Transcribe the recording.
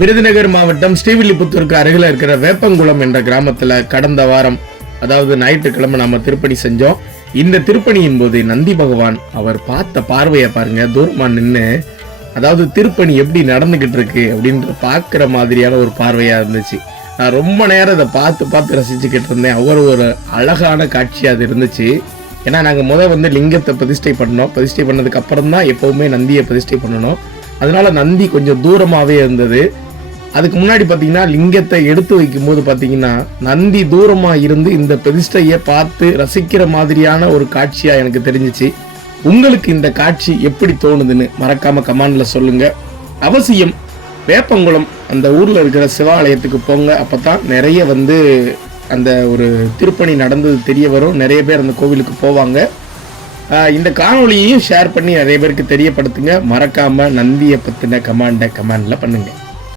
விருதுநகர் மாவட்டம் ஸ்ரீவில்லிபுத்தூருக்கு அருகில் இருக்கிற வேப்பங்குளம் என்ற கிராமத்துல கடந்த வாரம், அதாவது ஞாயிற்றுக்கிழமை நாம திருப்பணி செஞ்சோம். இந்த திருப்பணியின் போது நந்தி பகவான் அவர் பார்த்த பார்வையை பாருங்க. தூரமா நின்று, அதாவது திருப்பணி எப்படி நடந்துகிட்டு இருக்கு அப்படின்ற பாக்குற மாதிரியான ஒரு பார்வையா இருந்துச்சு. நான் ரொம்ப நேரம் இதை பார்த்து ரசிச்சுக்கிட்டு இருந்தேன். ஒரு அழகான காட்சியா அது இருந்துச்சு. ஏன்னா நாங்கள் லிங்கத்தை பிரதிஷ்டை பண்ணோம். பிரதிஷ்டை பண்ணதுக்கு அப்புறம் தான் எப்பவுமே நந்தியை பிரதிஷ்டை பண்ணணும். அதனால நந்தி கொஞ்சம் தூரமாவே இருந்தது. அதுக்கு முன்னாடி பார்த்தீங்கன்னா லிங்கத்தை எடுத்து வைக்கும் போது பார்த்தீங்கன்னா நந்தி தூரமா இருந்து இந்த பிரதிஷ்டையை பார்த்து ரசிக்கிற மாதிரியான ஒரு காட்சியா எனக்கு தெரிஞ்சிச்சு. உங்களுக்கு இந்த காட்சி எப்படி தோணுதுன்னு மறக்காம கமெண்ட்ல சொல்லுங்க. அவசியம் வேப்பங்குளம் அந்த ஊர்ல இருக்கிற சிவாலயத்துக்கு போங்க. அப்பதான் நிறைய அந்த ஒரு திருப்பணி நடந்தது தெரிய வரும். நிறைய பேர் அந்த கோவிலுக்கு போவாங்க. இந்த காணொலியையும் ஷேர் பண்ணி நிறைய பேருக்கு தெரியப்படுத்துங்க. மறக்காம நந்தியை பத்தின கமெண்ட்ல பண்ணுங்க.